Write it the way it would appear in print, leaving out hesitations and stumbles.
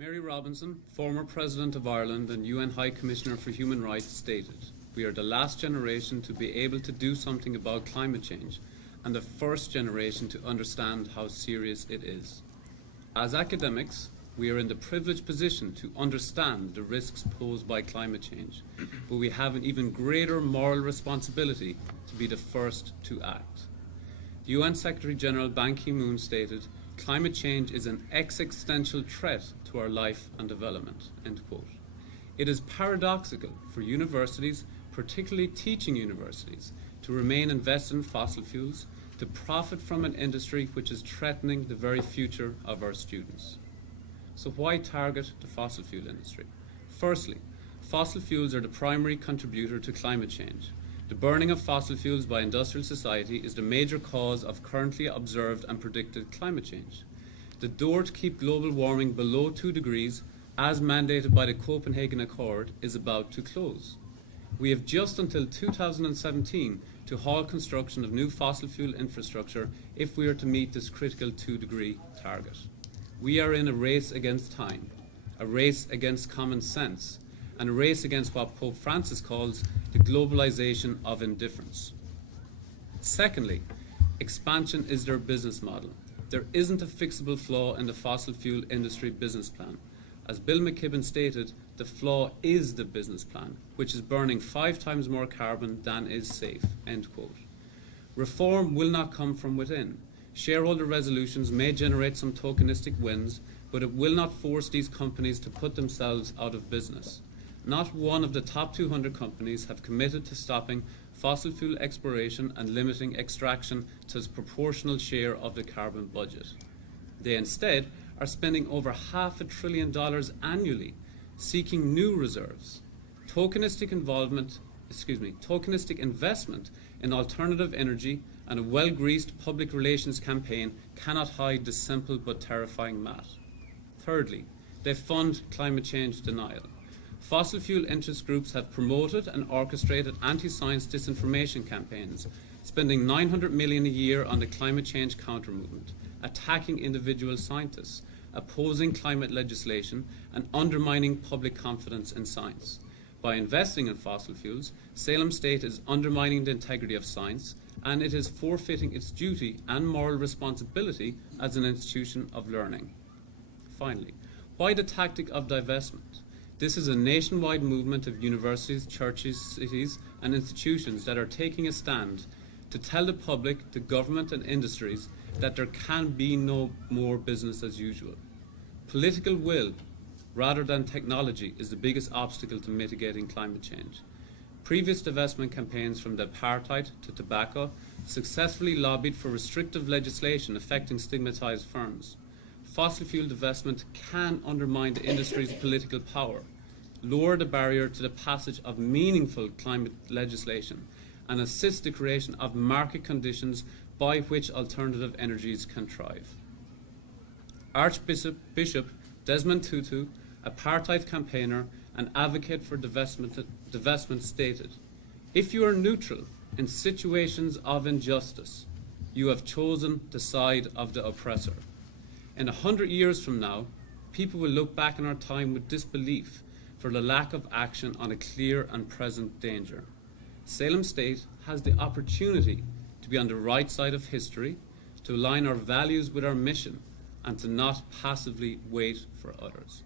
Mary Robinson, former President of Ireland and UN High Commissioner for Human Rights, stated, "We are the last generation to be able to do something about climate change and the first generation to understand how serious it is. As academics, we are in the privileged position to understand the risks posed by climate change, but we have an even greater moral responsibility to be the first to act." The UN Secretary General Ban Ki-moon stated, "Climate change is an existential threat to our life and development." End quote. It is paradoxical for universities, particularly teaching universities, to remain invested in fossil fuels, to profit from an industry which is threatening the very future of our students. So why target the fossil fuel industry? Firstly, fossil fuels are the primary contributor to climate change. The burning of fossil fuels by industrial society is the major cause of currently observed and predicted climate change. The door to keep global warming below 2 degrees, as mandated by the Copenhagen Accord, is about to close. We have just until 2017 to halt construction of new fossil fuel infrastructure if we are to meet this critical 2-degree target. We are in a race against time, a race against common sense, and a race against what Pope Francis calls the globalization of indifference. Secondly, expansion is their business model. There isn't a fixable flaw in the fossil fuel industry business plan. As Bill McKibben stated, the flaw is the business plan, which is burning 5 times more carbon than is safe. End quote. Reform will not come from within. Shareholder resolutions may generate some tokenistic wins, but it will not force these companies to put themselves out of business. Not one of the top 200 companies have committed to stopping fossil fuel exploration and limiting extraction to its proportional share of the carbon budget. They instead are spending over $500 billion annually seeking new reserves. Tokenistic investment in alternative energy and a well-greased public relations campaign cannot hide the simple but terrifying math. Thirdly, they fund climate change denial. Fossil fuel interest groups have promoted and orchestrated anti-science disinformation campaigns, spending $900 million a year on the climate change counter-movement, attacking individual scientists, opposing climate legislation, and undermining public confidence in science. By investing in fossil fuels, Salem State is undermining the integrity of science, and it is forfeiting its duty and moral responsibility as an institution of learning. Finally, why the tactic of divestment? This is a nationwide movement of universities, churches, cities, and institutions that are taking a stand to tell the public, the government, and industries that there can be no more business as usual. Political will, rather than technology, is the biggest obstacle to mitigating climate change. Previous divestment campaigns, from the apartheid to tobacco, successfully lobbied for restrictive legislation affecting stigmatized firms. Fossil fuel divestment can undermine the industry's political power, lower the barrier to the passage of meaningful climate legislation, and assist the creation of market conditions by which alternative energies can thrive. Archbishop Desmond Tutu, apartheid campaigner and advocate for divestment, stated, "If you are neutral in situations of injustice, you have chosen the side of the oppressor. In 100 years from now, people will look back on our time with disbelief for the lack of action on a clear and present danger. Salem State has the opportunity to be on the right side of history, to align our values with our mission, and to not passively wait for others."